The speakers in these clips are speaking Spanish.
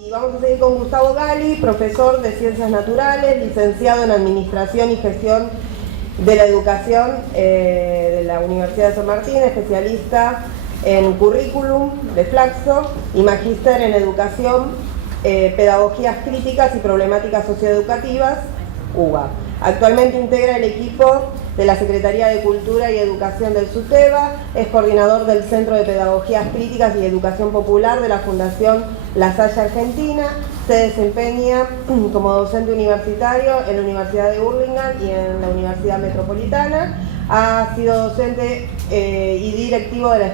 Y vamos a seguir con Gustavo Gali, profesor de Ciencias Naturales, licenciado en Administración y Gestión de la Educación de la Universidad de San Martín, especialista en currículum de Flaxo y magíster en Educación, Pedagogías Críticas y Problemáticas Socioeducativas, UBA. Actualmente integra el equipo de la Secretaría de Cultura y Educación del SUTEBA, es coordinador del Centro de Pedagogías Críticas y Educación Popular de la Fundación La Salle Argentina, se desempeña como docente universitario en la Universidad de Burlingame y en la Universidad Metropolitana, ha sido docente y directivo de las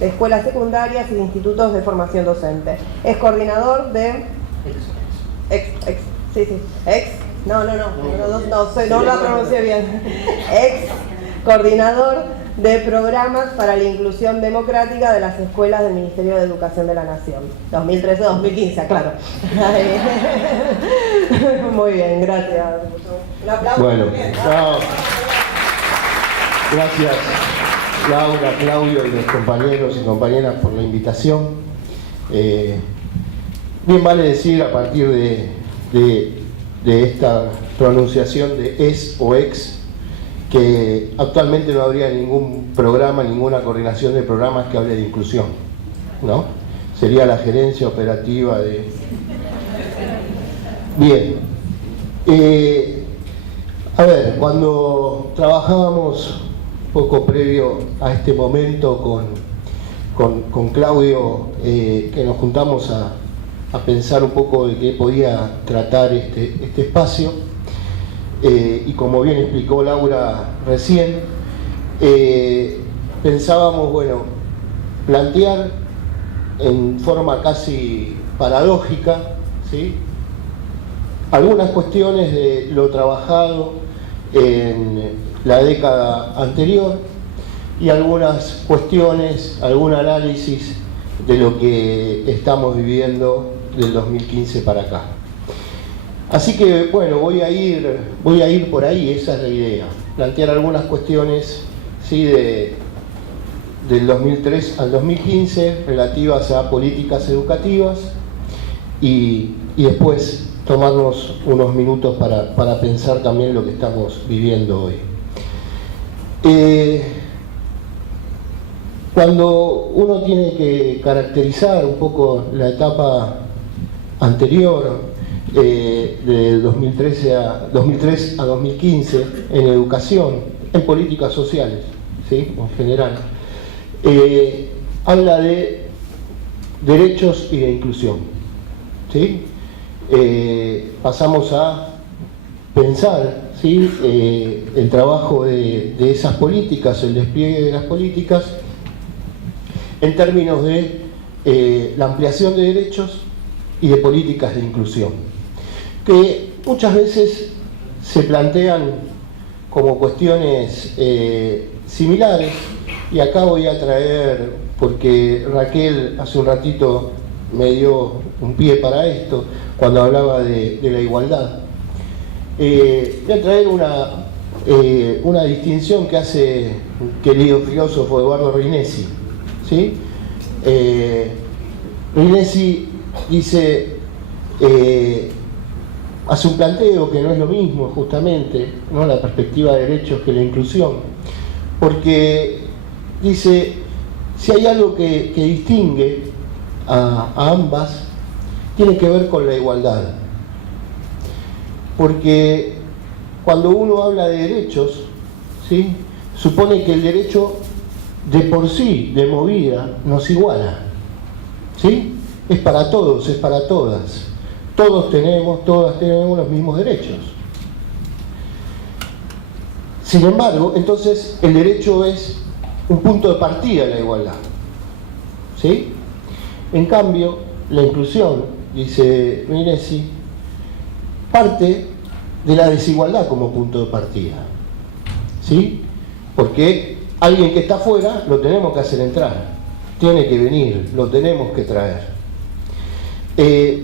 escuelas secundarias y de institutos de formación docente. Es coordinador de... No la pronuncié bien. Ex coordinador de programas para la inclusión democrática de las escuelas del Ministerio de Educación de la Nación. 2013-2015, claro. Muy bien, gracias. Un aplauso. Bueno, gracias Laura, Claudio y los compañeros y compañeras por la invitación. Bien vale decir a partir de esta pronunciación de es o ex, que actualmente no habría ningún programa, ninguna coordinación de programas que hable de inclusión, ¿no? Sería la gerencia operativa de... Bien. A ver, cuando trabajábamos poco previo a este momento con Claudio, que nos juntamos a pensar un poco de qué podía tratar este espacio, y como bien explicó Laura recién, pensábamos, bueno, plantear en forma casi paradójica, ¿sí?, algunas cuestiones de lo trabajado en la década anterior y algunas cuestiones, algún análisis de lo que estamos viviendo del 2015 para acá. Así que, bueno, voy a ir por ahí, esa es la idea. Plantear algunas cuestiones, ¿sí?, del 2003 al 2015 relativas a políticas educativas y después tomarnos unos minutos para pensar también lo que estamos viviendo hoy. Cuando uno tiene que caracterizar un poco la etapa anterior, de 2003 a 2015, en educación, en políticas sociales, ¿sí?, en general, habla de derechos y de inclusión, ¿sí? Pasamos a pensar, ¿sí?, el trabajo de esas políticas, el despliegue de las políticas, en términos de la ampliación de derechos y de políticas de inclusión, que muchas veces se plantean como cuestiones similares, y acá voy a traer, porque Raquel hace un ratito me dio un pie para esto, cuando hablaba de la igualdad, voy a traer una distinción que hace un querido filósofo Eduardo Rinesi, ¿sí? Rinesi dice, hace un planteo que no es lo mismo justamente, ¿no?, la perspectiva de derechos que la inclusión, porque dice, si hay algo que distingue a ambas, tiene que ver con la igualdad, porque cuando uno habla de derechos, ¿sí?, supone que el derecho de por sí, de movida, nos iguala, ¿sí? Es para todos, es para todas. Todas tenemos los mismos derechos. Sin embargo, entonces, el derecho es un punto de partida de la igualdad, ¿sí? En cambio, la inclusión, dice Rinesi, parte de la desigualdad como punto de partida, ¿sí? Porque alguien que está afuera lo tenemos que hacer entrar, tiene que venir, lo tenemos que traer.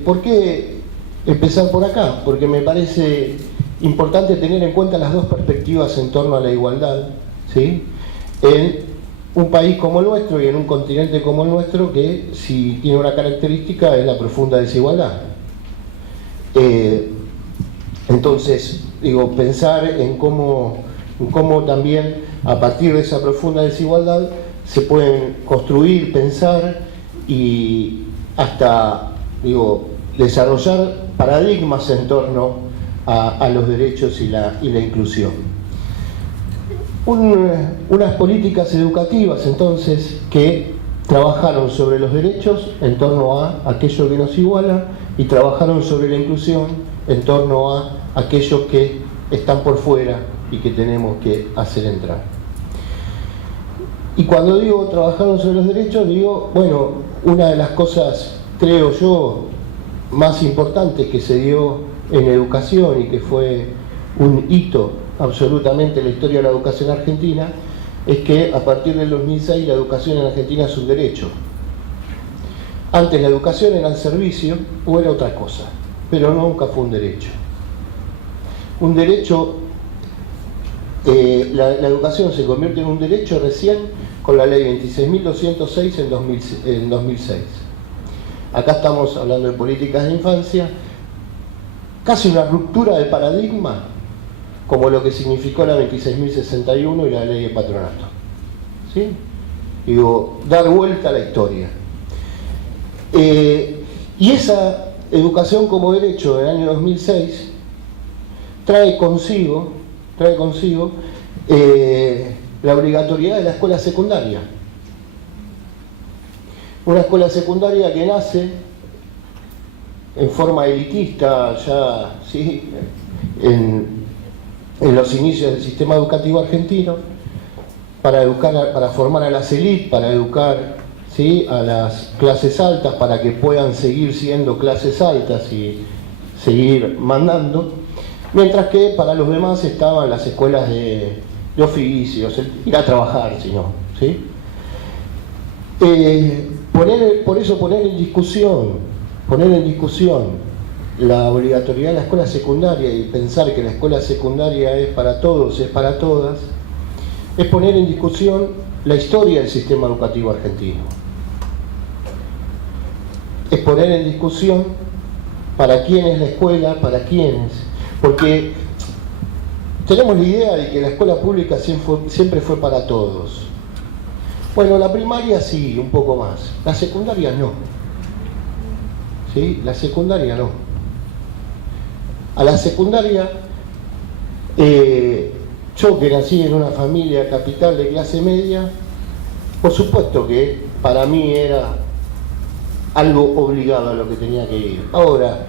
¿Por qué empezar por acá? Porque me parece importante tener en cuenta las dos perspectivas en torno a la igualdad, ¿sí?, en un país como el nuestro y en un continente como el nuestro que si tiene una característica es la profunda desigualdad. Entonces, digo, pensar en cómo también a partir de esa profunda desigualdad se pueden construir, pensar y hasta, digo, desarrollar paradigmas en torno a los derechos y la inclusión. Unas políticas educativas entonces que trabajaron sobre los derechos en torno a aquello que nos iguala y trabajaron sobre la inclusión en torno a aquellos que están por fuera y que tenemos que hacer entrar. Y cuando digo trabajaron sobre los derechos, digo, bueno, una de las cosas, creo yo, más importantes que se dio en educación y que fue un hito absolutamente en la historia de la educación argentina, es que a partir del 2006 la educación en Argentina es un derecho. Antes la educación era un servicio o era otra cosa, pero nunca fue un derecho. Un derecho, la educación se convierte en un derecho recién con la ley 26.206 en 2006. Acá estamos hablando de políticas de infancia, casi una ruptura de paradigma, como lo que significó la 26.061 y la ley de patronato. ¿Sí? Digo, dar vuelta a la historia. Y esa educación como derecho del año 2006 trae consigo la obligatoriedad de la escuela secundaria. Una escuela secundaria que nace en forma elitista ya, ¿sí?, en los inicios del sistema educativo argentino, para formar a las élites, para educar, ¿sí?, a las clases altas, para que puedan seguir siendo clases altas y seguir mandando, mientras que para los demás estaban las escuelas de oficios, ir a trabajar, si no, ¿sí? Por eso poner en discusión la obligatoriedad de la escuela secundaria y pensar que la escuela secundaria es para todos, es para todas, es poner en discusión la historia del sistema educativo argentino. Es poner en discusión para quién es la escuela, para quiénes. Porque tenemos la idea de que la escuela pública siempre fue para todos. Bueno, la primaria sí, un poco más. La secundaria no. ¿Sí? La secundaria no. A la secundaria, yo que nací en una familia capital de clase media, por supuesto que para mí era algo obligado a lo que tenía que ir. Ahora,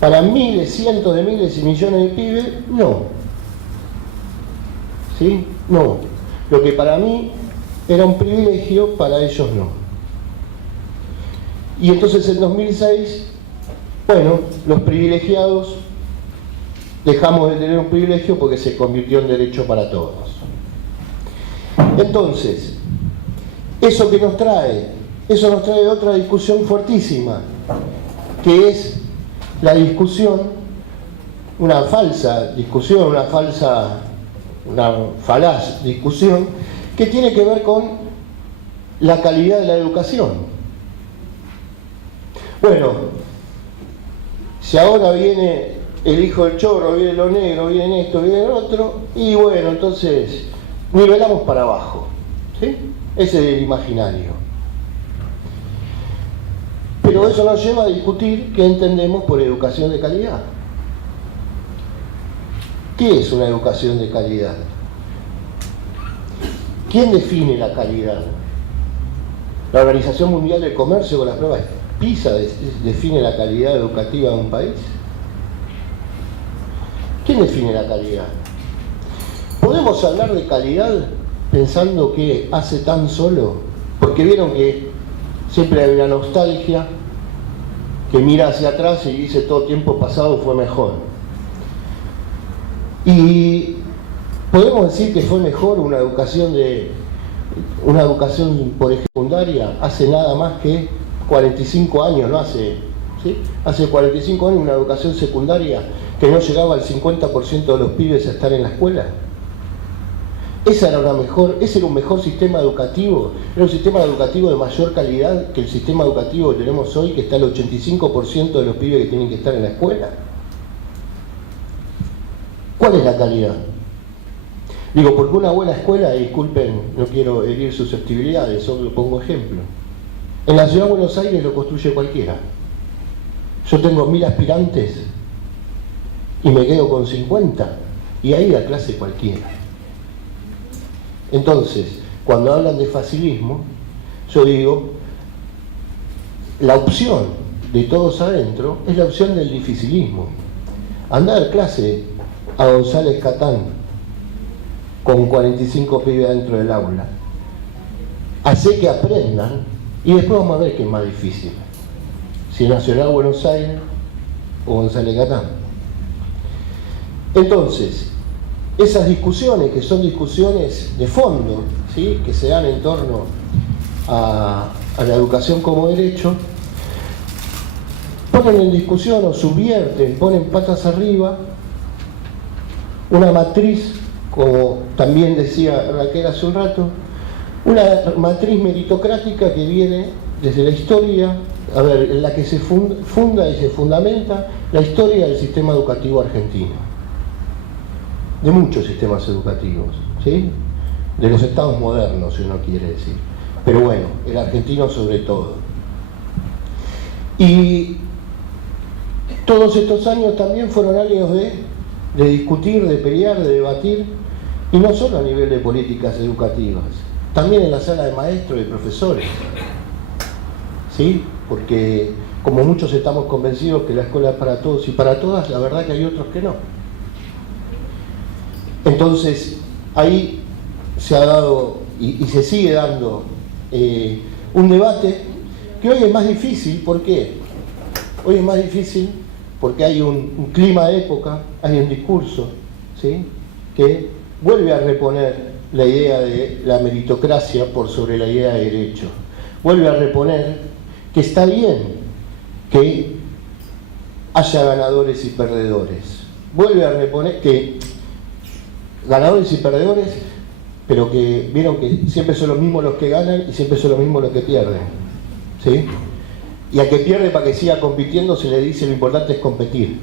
para miles, cientos de miles y millones de pibes, no. ¿Sí? No. Lo que para mí era un privilegio, para ellos no. Y entonces en 2006, bueno, los privilegiados dejamos de tener un privilegio porque se convirtió en derecho para todos. Entonces, eso nos trae otra discusión fuertísima, que es la discusión, una falaz discusión, que tiene que ver con la calidad de la educación. Bueno, si ahora viene el hijo del chorro, viene lo negro, viene esto, viene el otro, y bueno, entonces nivelamos para abajo, ¿sí? Ese es el imaginario. Pero eso nos lleva a discutir qué entendemos por educación de calidad. ¿Qué es una educación de calidad? ¿Quién define la calidad? ¿La Organización Mundial del Comercio con las pruebas PISA define la calidad educativa de un país? ¿Quién define la calidad? ¿Podemos hablar de calidad pensando que hace tan solo? Porque vieron que siempre hay una nostalgia que mira hacia atrás y dice todo tiempo pasado fue mejor. Y podemos decir que fue mejor una educación por ejemplo secundaria hace nada más que 45 años, no hace, ¿sí? Hace 45 años una educación secundaria que no llegaba al 50% de los pibes a estar en la escuela. ese era un mejor sistema educativo, era un sistema educativo de mayor calidad que el sistema educativo que tenemos hoy, que está el 85% de los pibes que tienen que estar en la escuela. ¿Cuál es la calidad? Digo, porque una buena escuela, disculpen, no quiero herir susceptibilidades, solo pongo ejemplo. En la ciudad de Buenos Aires lo construye cualquiera. Yo tengo 1000 aspirantes y me quedo con 50, y ahí da clase cualquiera. Entonces, cuando hablan de facilismo, yo digo, la opción de todos adentro es la opción del dificilismo. Andar a dar clase a González Catán con 45 pibes dentro del aula, hace que aprendan y después vamos a ver qué es más difícil, si Nacional Buenos Aires o González Catán. Entonces, esas discusiones, que son discusiones de fondo, ¿sí?, que se dan en torno a la educación como derecho, ponen en discusión o subvierten, ponen patas arriba una matriz, como también decía Raquel hace un rato, una matriz meritocrática que viene desde la historia, en la que se funda y se fundamenta la historia del sistema educativo argentino, de muchos sistemas educativos, ¿sí?, de los estados modernos, si uno quiere decir, pero bueno, el argentino sobre todo. Y todos estos años también fueron años de discutir, de pelear, de debatir, y no solo a nivel de políticas educativas, también en la sala de maestros y profesores, ¿sí?, porque como muchos estamos convencidos que la escuela es para todos y para todas, la verdad que hay otros que no. Entonces, ahí se ha dado y se sigue dando un debate que hoy es más difícil. ¿Por qué? Hoy es más difícil porque hay un clima de época, hay un discurso, ¿sí?, que vuelve a reponer la idea de la meritocracia por sobre la idea de derecho. Vuelve a reponer que está bien que haya ganadores y perdedores. Vuelve a reponer que ganadores y perdedores, pero que vieron que siempre son los mismos los que ganan y siempre son los mismos los que pierden, ¿sí? Y a que pierde, para que siga compitiendo, se le dice lo importante es competir,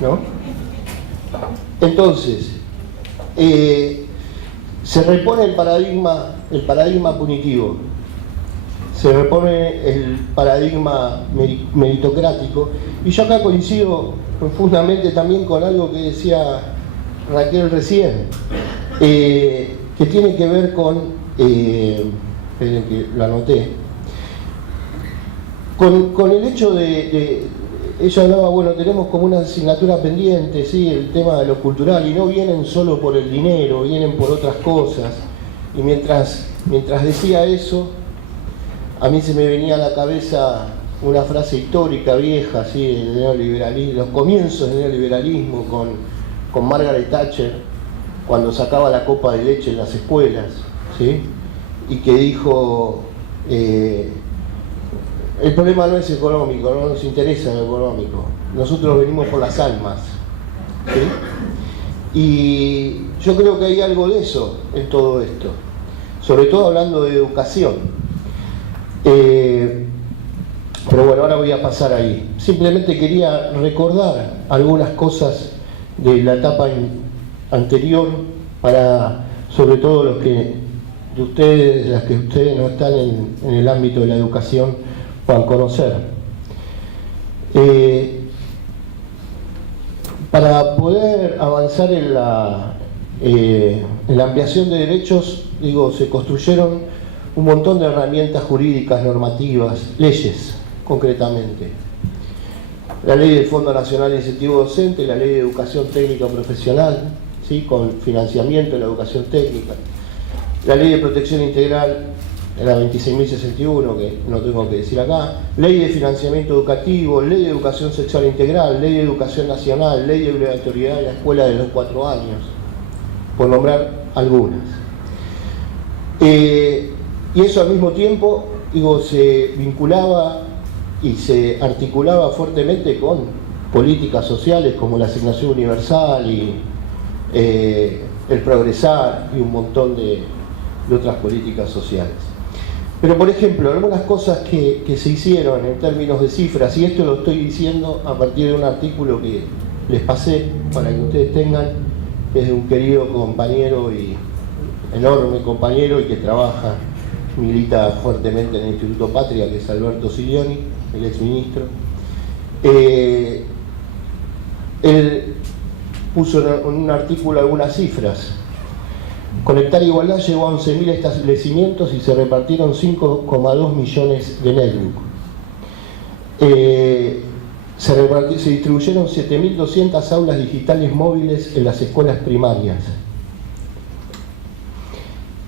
¿no? Entonces, se repone el paradigma punitivo, se repone el paradigma meritocrático, y yo acá coincido profundamente también con algo que decía Raquel recién, que tiene que ver con, esperen que lo anoté, con el hecho de ella hablaba, bueno, tenemos como una asignatura pendiente, sí, el tema de lo cultural, y no vienen solo por el dinero, vienen por otras cosas. Y mientras decía eso, a mí se me venía a la cabeza una frase histórica, vieja, sí, del neoliberalismo, los comienzos del neoliberalismo con Margaret Thatcher, cuando sacaba la copa de leche en las escuelas, ¿sí?, y que dijo, el problema no es económico, no nos interesa lo económico, nosotros venimos por las almas, ¿sí? Y yo creo que hay algo de eso en todo esto, sobre todo hablando de educación. Pero bueno, ahora voy a pasar ahí. Simplemente quería recordar algunas cosas de la etapa anterior para, sobre todo las que ustedes no están en el ámbito de la educación, puedan conocer. Para poder avanzar en la ampliación de derechos, digo, se construyeron un montón de herramientas jurídicas, normativas, leyes, concretamente. La ley del Fondo Nacional de Incentivo Docente, la ley de Educación Técnica Profesional, ¿sí?, con financiamiento de la educación técnica, la ley de Protección Integral, la 26.061, que no tengo que decir acá, ley de financiamiento educativo, ley de educación sexual integral, ley de educación nacional, ley de obligatoriedad de la escuela de los 4 años, por nombrar algunas. Y eso al mismo tiempo, digo, se vinculaba y se articulaba fuertemente con políticas sociales como la asignación universal y el Progresar y un montón de otras políticas sociales. Pero, por ejemplo, algunas cosas que se hicieron en términos de cifras, y esto lo estoy diciendo a partir de un artículo que les pasé para que ustedes tengan, que es de un querido compañero y enorme compañero y que trabaja, milita fuertemente en el Instituto Patria, que es Alberto Silioni, el exministro. Él puso en un artículo algunas cifras. Conectar Igualdad llegó a 11.000 establecimientos y se repartieron 5,2 millones de netbook. Se distribuyeron 7.200 aulas digitales móviles en las escuelas primarias.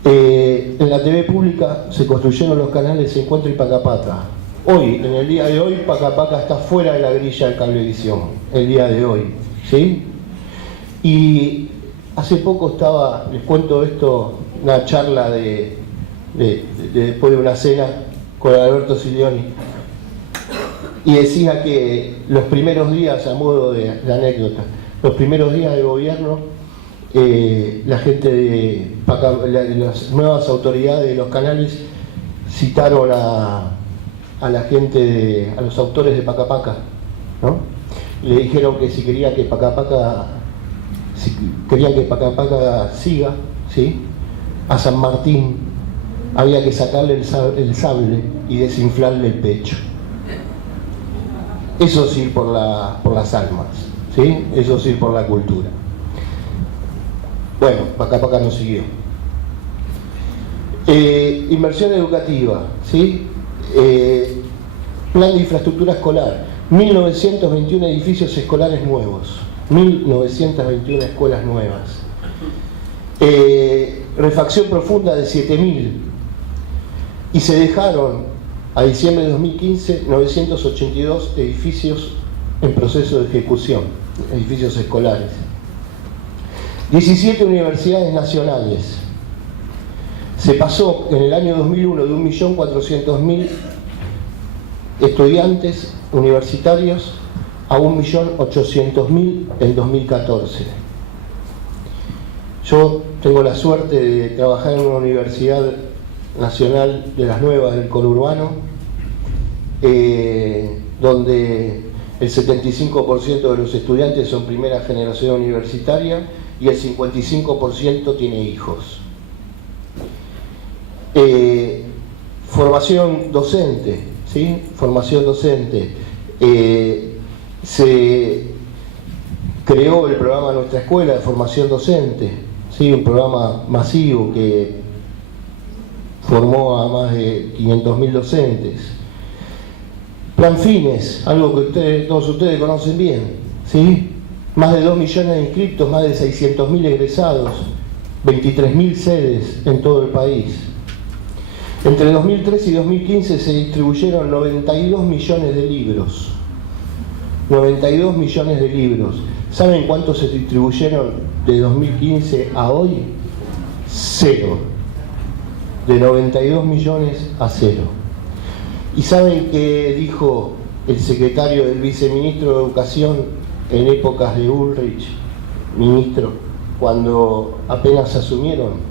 En la TV pública se construyeron los canales Encuentro y Pacapaca. Hoy, en el día de hoy, Pacapaca está fuera de la grilla de Cablevisión, el día de hoy, ¿sí? Y hace poco estaba, les cuento esto, una charla después de una cena con Alberto Silioni, y decía que los primeros días, a modo de anécdota, los primeros días de gobierno, la gente de las nuevas autoridades de los canales citaron a la gente, a los autores de Pacapaca, ¿no? Le dijeron que si querían que Pacapaca siga, ¿sí?, a San Martín había que sacarle el sable y desinflarle el pecho. Eso sí por las almas, ¿sí? Eso sí por la cultura. Bueno, Pacapaca no siguió. Inversión educativa, ¿sí? Plan de infraestructura escolar, 1921 edificios escolares nuevos, 1921 escuelas nuevas. Refacción profunda de 7.000, y se dejaron a diciembre de 2015 982 edificios en proceso de ejecución, edificios escolares. 17 universidades nacionales. Se pasó en el año 2001 de 1.400.000 estudiantes universitarios a 1.800.000 en 2014. Yo tengo la suerte de trabajar en una universidad nacional de las nuevas del conurbano, donde el 75% de los estudiantes son primera generación universitaria y el 55% tiene hijos. Formación docente, ¿sí? Formación docente. Se creó el programa Nuestra Escuela de Formación Docente, ¿sí? Un programa masivo que formó a más de 500.000 docentes. Plan Fines, algo que todos ustedes conocen bien, ¿sí? Más de 2 millones de inscriptos, más de 600.000 egresados, 23.000 sedes en todo el país. Entre 2013 y 2015 se distribuyeron 92 millones de libros. 92 millones de libros. ¿Saben cuántos se distribuyeron de 2015 a hoy? 0. De 92 millones a 0. ¿Y saben qué dijo el secretario del viceministro de Educación en épocas de Bullrich, ministro, cuando apenas asumieron?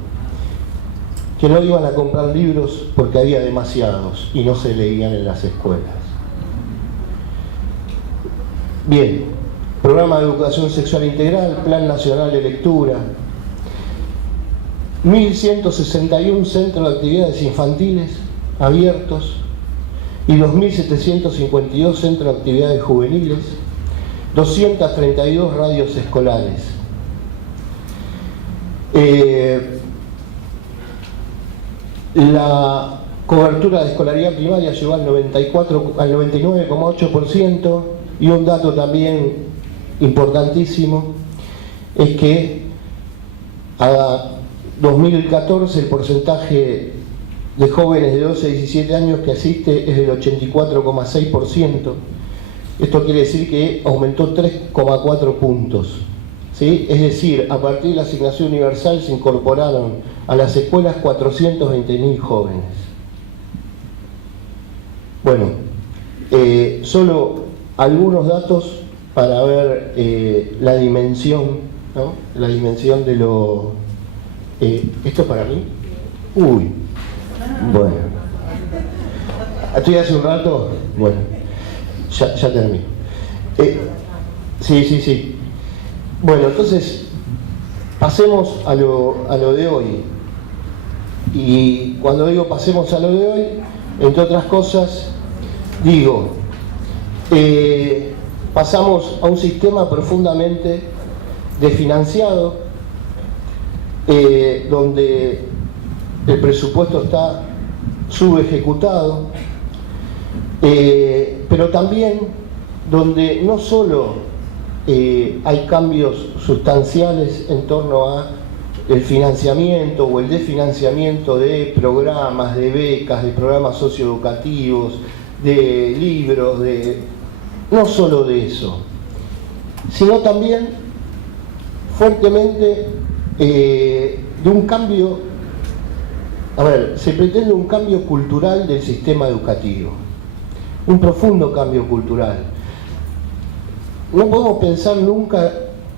Que no iban a comprar libros porque había demasiados y no se leían en las escuelas. Bien, programa de educación sexual integral, Plan Nacional de Lectura, 1.161 centros de actividades infantiles abiertos y 2.752 centros de actividades juveniles, 232 radios escolares. La cobertura de escolaridad primaria llegó al 99,8%, y un dato también importantísimo es que a 2014 el porcentaje de jóvenes de 12 a 17 años que asiste es del 84,6%. Esto quiere decir que aumentó 3,4 puntos. ¿Sí? Es decir, a partir de la asignación universal se incorporaron a las escuelas 420.000 jóvenes. Bueno, solo algunos datos para ver la dimensión ¿no? La dimensión de lo... ¿Esto es para mí? Uy, bueno. ¿Estoy hace un rato? Bueno, ya termino. Sí. Bueno, entonces, pasemos a lo de hoy. Y cuando digo pasemos a lo de hoy, entre otras cosas, digo, pasamos a un sistema profundamente desfinanciado, donde el presupuesto está subejecutado, pero también donde no solo hay cambios sustanciales en torno a el financiamiento o el desfinanciamiento de programas, de becas, de programas socioeducativos, de libros, no solo de eso, sino también fuertemente de un cambio. A ver, se pretende un cambio cultural del sistema educativo, un profundo cambio cultural. No podemos pensar nunca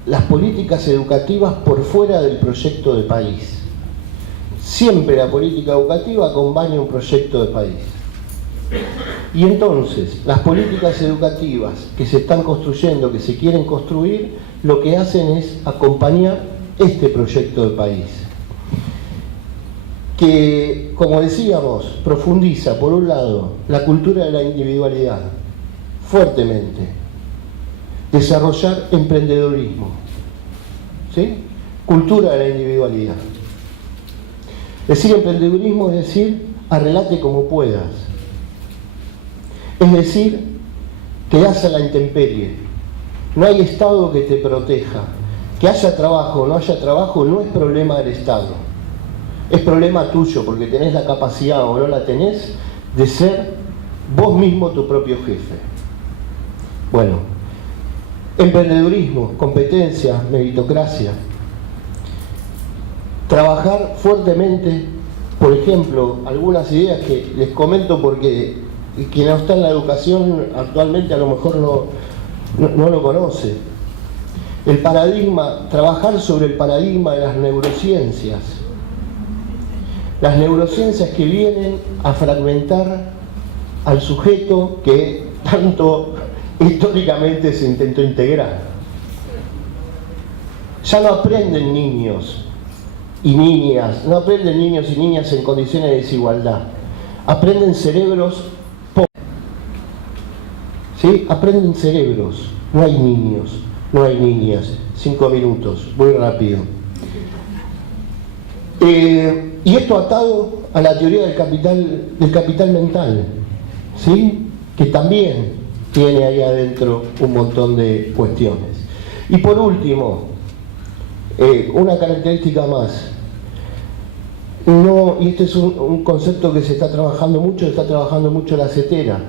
las políticas educativas por fuera del proyecto de país. Siempre la política educativa acompaña un proyecto de país. Y entonces, las políticas educativas que se están construyendo, que se quieren construir, lo que hacen es acompañar este proyecto de país, que, como decíamos, profundiza, por un lado, la cultura de la individualidad, fuertemente. Desarrollar emprendedorismo, ¿sí? Cultura de la individualidad. Decir emprendedurismo es decir, arreglate como puedas. Es decir, quedás a la intemperie. No hay Estado que te proteja. Que haya trabajo o no haya trabajo no es problema del Estado. Es problema tuyo, porque tenés la capacidad o no la tenés de ser vos mismo tu propio jefe. Bueno, emprendedurismo, competencia, meritocracia. Trabajar fuertemente, por ejemplo, algunas ideas que les comento porque quien no está en la educación actualmente a lo mejor no lo conoce. El paradigma, trabajar sobre el paradigma de las neurociencias. Las neurociencias que vienen a fragmentar al sujeto que tanto históricamente se intentó integrar. Ya no aprenden niños y niñas, no aprenden niños y niñas en condiciones de desigualdad. Aprenden cerebros pobres. ¿Sí? Aprenden cerebros. No hay niños, no hay niñas. 5 minutos, muy rápido. Y esto atado a la teoría del capital mental, ¿sí? Que también tiene ahí adentro un montón de cuestiones. Y por último, una característica más. Y este es un concepto que se está trabajando mucho la CETERA.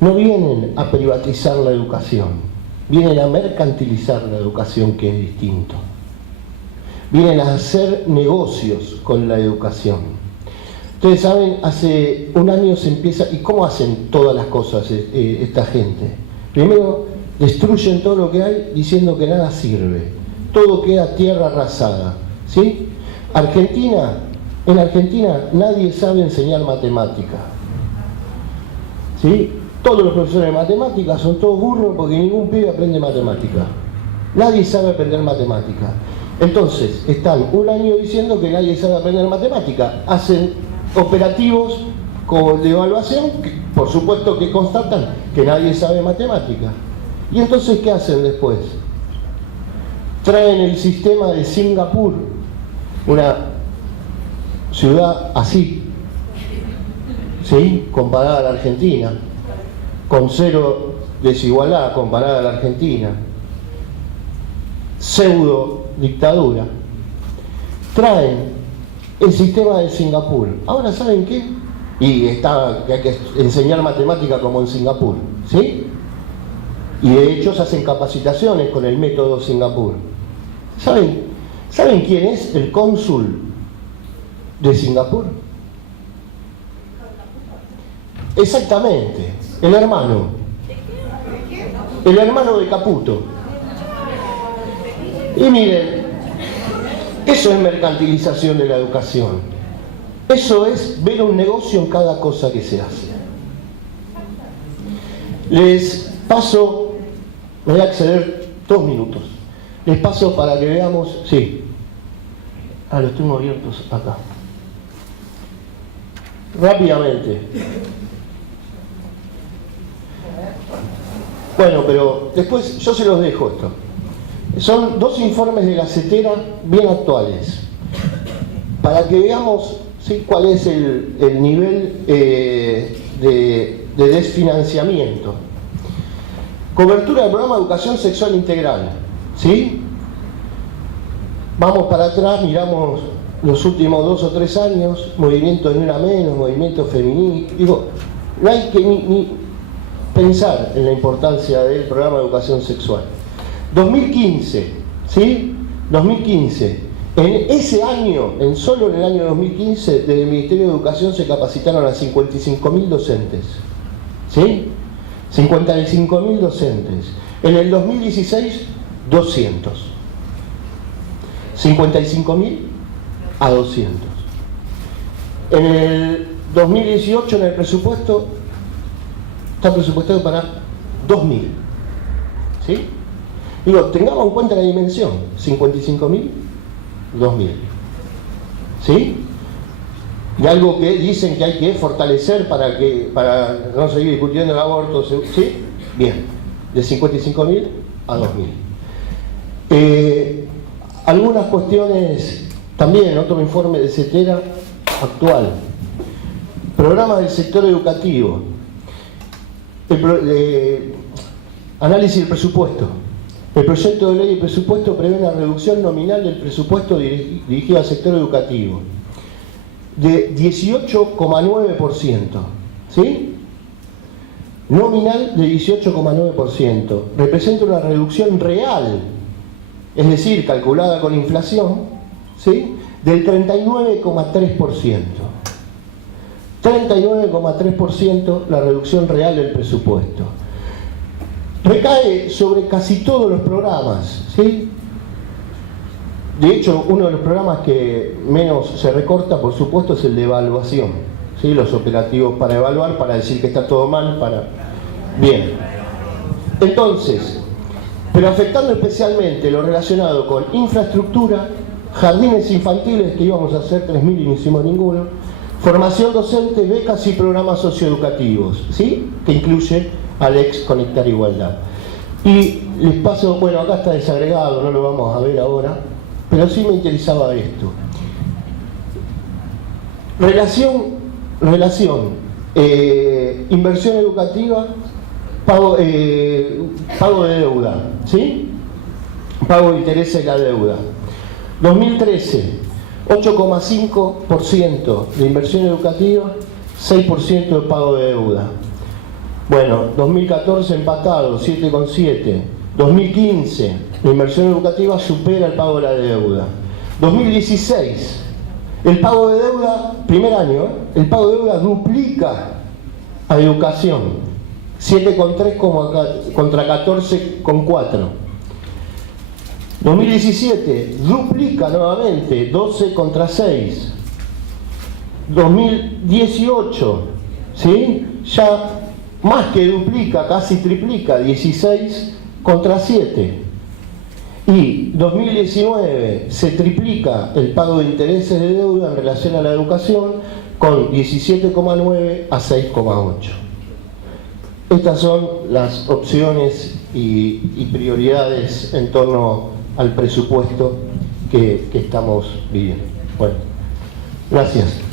No vienen a privatizar la educación, vienen a mercantilizar la educación, que es distinto. Vienen a hacer negocios con la educación. Ustedes saben, hace un año se empieza... ¿Y cómo hacen todas las cosas esta gente? Primero, destruyen todo lo que hay diciendo que nada sirve. Todo queda tierra arrasada, ¿sí? En Argentina nadie sabe enseñar matemática, ¿sí? Todos los profesores de matemáticas son todos burros porque ningún pibe aprende matemática. Nadie sabe aprender matemática. Entonces, están un año diciendo que nadie sabe aprender matemática. Hacen operativos de evaluación, que, por supuesto, que constatan que nadie sabe matemática. Y entonces, ¿qué hacen después? Traen el sistema de Singapur, una ciudad así, ¿sí? Comparada a la Argentina, con cero desigualdad comparada a la Argentina, pseudo dictadura. Traen el sistema de Singapur. Ahora, ¿saben qué? Y que hay que enseñar matemática como en Singapur, ¿sí? Y de hecho se hacen capacitaciones con el método Singapur. ¿Saben quién es el cónsul de Singapur? Exactamente, el hermano de Caputo. Y miren, eso es mercantilización de la educación. Eso es ver un negocio en cada cosa que se hace. Les paso, me voy a exceder 2 minutos. Les paso para que veamos, sí. Los tengo abiertos acá. Rápidamente. Bueno, pero después yo se los dejo esto. Son 2 informes de la CETERA bien actuales, para que veamos, ¿sí?, cuál es el nivel de desfinanciamiento. Cobertura del programa de educación sexual integral, ¿sí? Vamos para atrás, miramos los últimos 2 o 3 años, movimiento de Ni Una Menos, movimiento feminista. Digo, no hay que ni pensar en la importancia del programa de educación sexual. 2015, ¿sí? 2015. En ese año, solo en el año 2015, desde el Ministerio de Educación se capacitaron a 55.000 docentes. ¿Sí? 55.000 docentes. En el 2016, 200. 55.000 a 200. En el 2018, en el presupuesto, está presupuestado para 2.000. ¿Sí? Digo, tengamos en cuenta la dimensión. 55.000, 2.000. ¿Sí? Y algo que dicen que hay que fortalecer para no seguir discutiendo el aborto, ¿sí? Bien, de 55.000 a 2.000. Algunas cuestiones, también otro informe de CETERA actual. Programas del sector educativo. Análisis del presupuesto. El proyecto de ley de presupuesto prevé una reducción nominal del presupuesto dirigido al sector educativo de 18,9%, ¿sí? Nominal de 18,9%. Representa una reducción real, es decir, calculada con inflación, ¿sí?, del 39,3%. 39,3% la reducción real del presupuesto. Recae sobre casi todos los programas, ¿sí? De hecho, uno de los programas que menos se recorta, por supuesto, es el de evaluación, ¿sí? Los operativos para evaluar, para decir que está todo mal, Bien. Entonces, pero afectando especialmente lo relacionado con infraestructura, jardines infantiles, que íbamos a hacer 3.000 y no hicimos ninguno, formación docente, becas y programas socioeducativos, ¿sí?, que incluye al ex Conectar Igualdad. Y les paso, bueno, acá está desagregado, no lo vamos a ver ahora, pero sí me interesaba esto. Relación, inversión educativa, pago de deuda, ¿sí? Pago de intereses de la deuda. 2013, 8,5% de inversión educativa, 6% de pago de deuda. Bueno, 2014 empatado, 7,7. 2015, la inversión educativa supera el pago de la deuda. 2016, el pago de deuda, primer año, el pago de deuda duplica a educación, 7,3 contra 14,4. 2017, duplica nuevamente, 12 contra 6. 2018, ¿sí?, ya más que duplica, casi triplica, 16 contra 7. Y 2019 se triplica el pago de intereses de deuda en relación a la educación, con 17,9 a 6,8. Estas son las opciones y prioridades en torno al presupuesto que estamos viviendo. Bueno, gracias.